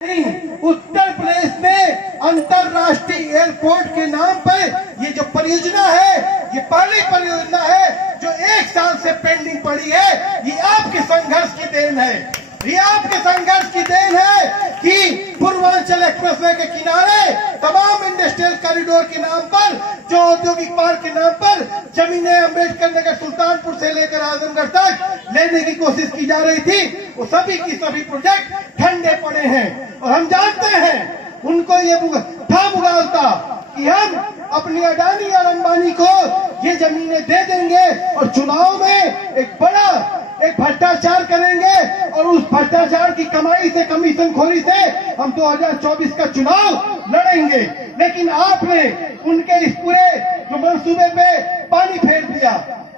नहीं, उत्तर प्रदेश में अंतरराष्ट्रीय एयरपोर्ट के नाम पर ये जो परियोजना है, ये पहली परियोजना है जो 1 साल से पेंडिंग पड़ी है। ये आपके संघर्ष की देन है, ये आपके संघर्ष की देन है कि पूर्वांचल एक्सप्रेसवे के किनारे तमाम इंडस्ट्रियल कॉरिडोर के नाम पर, जो औद्योगिक पार्क के नाम पर जमीनें अम्बेडकर नगर सुल्तानपुर से लेकर आजमगढ़ तक लेने की कोशिश की जा रही थी, वो सभी की सभी प्रोजेक्ट ठंडे पड़े हैं। और हम जानते हैं उनको ये था मुगालता कि हम अपनी अडानी और अंबानी को ये जमीनें दे देंगे और चुनाव में एक भ्रष्टाचार करेंगे और उस भ्रष्टाचार की कमाई से, कमीशन खोरी से हम 2024 का चुनाव लड़ेंगे। लेकिन आपने उनके इस पूरे जो मंसूबे पे पानी फेर दिया।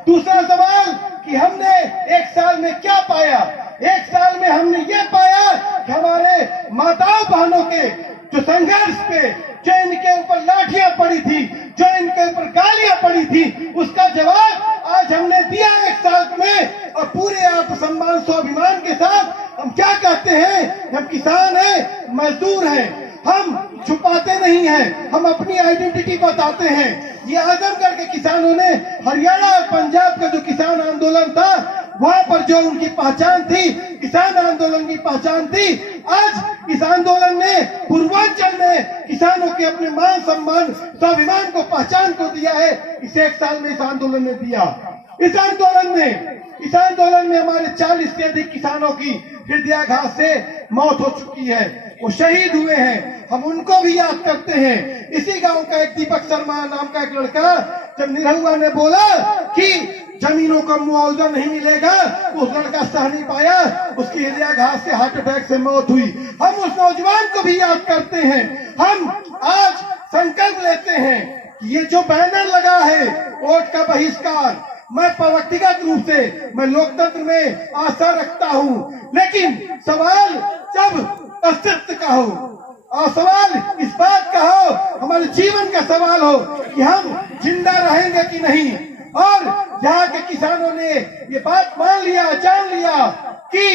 दूसरा सवाल कि हमने 1 साल में क्या पाया? 1 साल में हमने ये पाया कि हमारे माताओं बहनों के जो संघर्ष पे, जो इनके ऊपर लाठियां पड़ी थी, जो इनके ऊपर गालियां पड़ी थी, उसका जवाब आज हमने दिया 1 साल में। और पूरे आत्मसम्मान स्वाभिमान के साथ हम क्या कहते हैं, हम किसान हैं, मजदूर हैं, हम छुपाते नहीं हैं, हम अपनी आइडेंटिटी बताते हैं। ये आजमगढ़ के किसानों ने हरियाणा और पंजाब का जो किसान आंदोलन था, वहाँ पर जो उनकी पहचान थी, किसान आंदोलन की पहचान थी, आज इस आंदोलन ने पूर्वांचल में किसानों के अपने मान सम्मान स्वाभिमान को, पहचान को दिया है। इस 1 साल में इस आंदोलन ने दिया। इस आंदोलन में हमारे 40 से अधिक किसानों की हृदयाघात से मौत हो चुकी है, वो शहीद हुए हैं। हम उनको भी याद करते हैं। इसी गांव का एक दीपक शर्मा नाम का एक लड़का जब निरहुआ ने बोला कि जमीनों का मुआवजा नहीं मिलेगा, उस लड़का सह नहीं पाया, उसकी हृदयाघात से, हार्ट अटैक से मौत हुई। हम उस नौजवान को भी याद करते हैं। हम आज संकल्प लेते हैं कि ये जो बैनर लगा है वोट का बहिष्कार, मैं व्यक्तिगत रूप से मैं लोकतंत्र में आशा रखता हूँ, लेकिन सवाल जब अस्तित्व का हो और सवाल इस बात का हो, हमारे जीवन का सवाल हो कि हम जिंदा रहेंगे कि नहीं। और यहाँ के किसानों ने ये बात मान लिया, जान लिया कि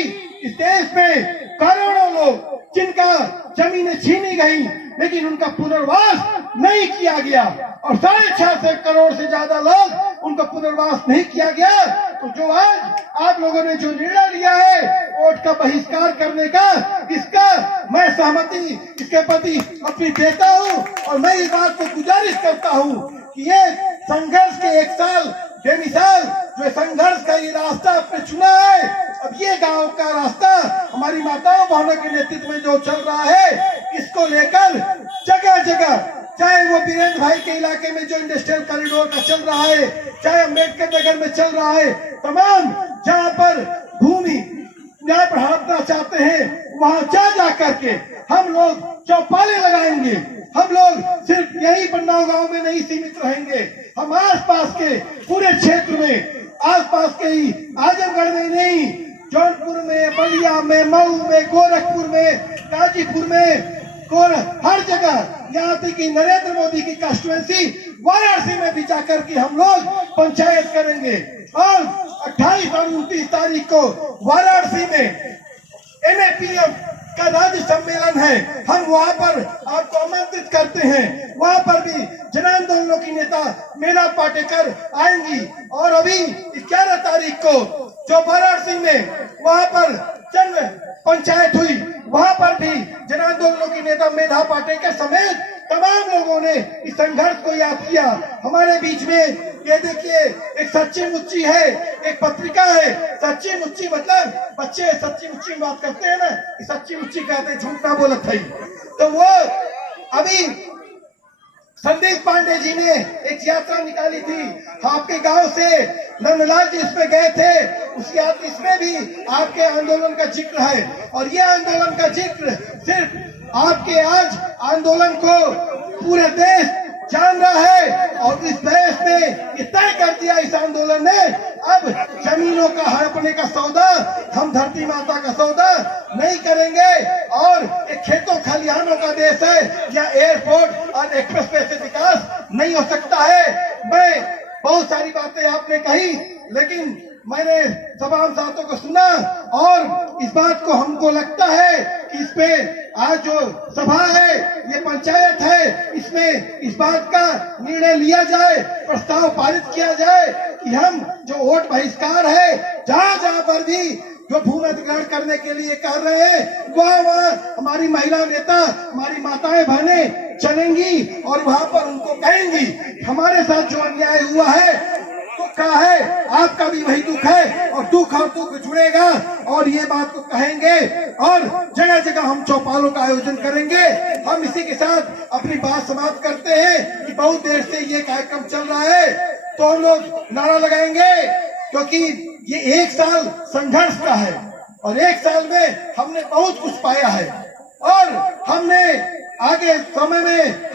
इस देश में करोड़ों लोग जिनका जमीनें छीनी गई, लेकिन उनका पुनर्वास नहीं किया गया, और 6.5 करोड़ से ज्यादा लोग उनका पुनर्वास नहीं किया गया। तो जो आज आप लोगों ने जो निर्णय लिया है वोट का बहिष्कार करने का, इसका मैं सहमति इसके प्रति अपनी देता हूँ। और मैं इस बात को गुजारिश करता हूँ कि ये संघर्ष के 1 साल बेमिसाल जो संघर्ष का ये रास्ता आपने चुना है, अब ये गांव का रास्ता हमारी माताओं बहनों के नेतृत्व में जो चल रहा है, इसको लेकर जगह जगह, चाहे वो बीरेन्द्र भाई के इलाके में जो इंडस्ट्रियल कॉरिडोर का चल रहा है, चाहे अम्बेडकर नगर में चल रहा है, तमाम जहाँ पर भूमि न्याय बढ़ाना चाहते हैं, वहाँ जा करके हम लोग चौपाले लगाएंगे। हम लोग सिर्फ यही बन्नाव गांव में नहीं सीमित रहेंगे, हम आसपास के पूरे क्षेत्र में, आसपास के ही आजमगढ़ में नहीं, जौनपुर में, बलिया में, मऊ में, गोरखपुर में, गाजीपुर में, हर जगह, यहाँ तक कि नरेंद्र मोदी की कॉन्स्टिट्यूएंसी वाराणसी में भी जाकर के हम लोग पंचायत करेंगे। और 28 और 29 तारीख को वाराणसी में NAPF का राज्य सम्मेलन है, हम वहाँ पर आपको आमंत्रित करते हैं। वहाँ पर भी जन आंदोलनों की नेता मीरा पाटेकर आएंगी। और अभी 11 तारीख को जो वाराणसी में वहाँ पर जन पंचायत हुई, वहाँ पर भी जन आंदोलनों की नेता मेधा पाटेकर समेत तमाम लोगों ने इस संघर्ष को याद किया। हमारे बीच में ये देखिए एक सच्ची मुच्ची है, एक पत्रिका है। सच्ची मुच्ची मतलब बच्चे सच्ची मुच्ची बात करते हैं ना, सच्ची मुच्ची कहते हैं, झूठ ना बोलत है। तो वो अभी संदीप पांडे जी ने एक यात्रा निकाली थी आपके गांव से, नंदलाल जी इसमें गए थे, उस यात्रा इसमें भी आपके आंदोलन का जिक्र है। और ये आंदोलन का जिक्र सिर्फ आपके आज आंदोलन को पूरे देश जान रहा है, और इस देश ने ये तय कर दिया इस आंदोलन ने, अब जमीनों का हड़पने का सौदा हम धरती माता का सौदा नहीं करेंगे। और एक खेतों खलिहानों का देश है, या एयरपोर्ट और एक्सप्रेसवे से विकास नहीं हो सकता है। मैं बहुत सारी बातें आपने कही, लेकिन मैंने तमाम साथों को सुना, और इस बात को हमको लगता है कि इस पे आज जो सभा है, ये पंचायत है, इसमें इस बात का निर्णय लिया जाए, प्रस्ताव पारित किया जाए कि हम जो वोट बहिष्कार है, जहाँ जहाँ पर भी जो भूमि अधिग्रहण करने के लिए कर रहे हैं, वहाँ हमारी महिला नेता, हमारी माताएं बहनें चलेंगी और वहाँ पर उनको कहेंगी हमारे साथ जो अन्याय हुआ है, दुख का है, आपका भी वही दुख है, और दुख और दुख जुड़ेगा, और ये बात को कहेंगे, और जगह जगह हम चौपालों का आयोजन करेंगे। हम इसी के साथ अपनी बात समाप्त करते हैं कि बहुत देर से ये कार्यक्रम चल रहा है, तो हम लोग नारा लगाएंगे, क्योंकि ये 1 साल संघर्ष का है, और 1 साल में हमने बहुत कुछ पाया है, और हमने आगे समय में